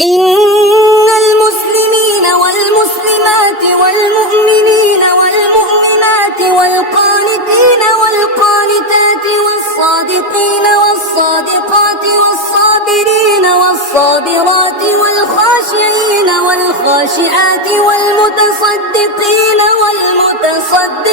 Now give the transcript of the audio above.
إن المسلمين والمسلمات والمؤمنين والمؤمنات والقانتين والقانتات والصادقين والصادقات والصابرين والصابرات والخاشعين والخاشعات والمتصدقين والمتصدقات